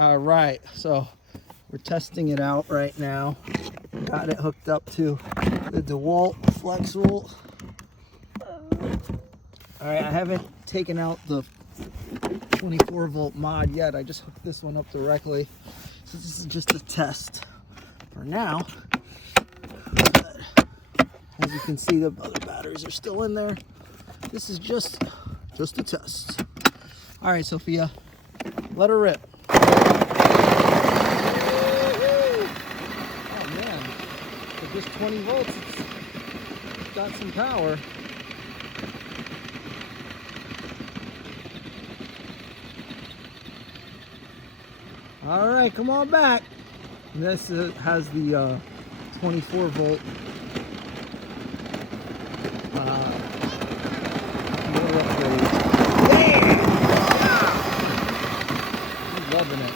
All right, so we're testing it out right now. Got it hooked up to the DeWalt flex volt. All right, I haven't taken out the 24 volt mod yet. I just hooked this one up directly. So this is just a test for now. As you can see, the other batteries are still in there. This is just a test. All right, Sophia, let her rip. Oh man, with just 20 volts, it's got some power. All right, come on back. And this has the 24 volt motor upgrade. Damn! I'm loving it.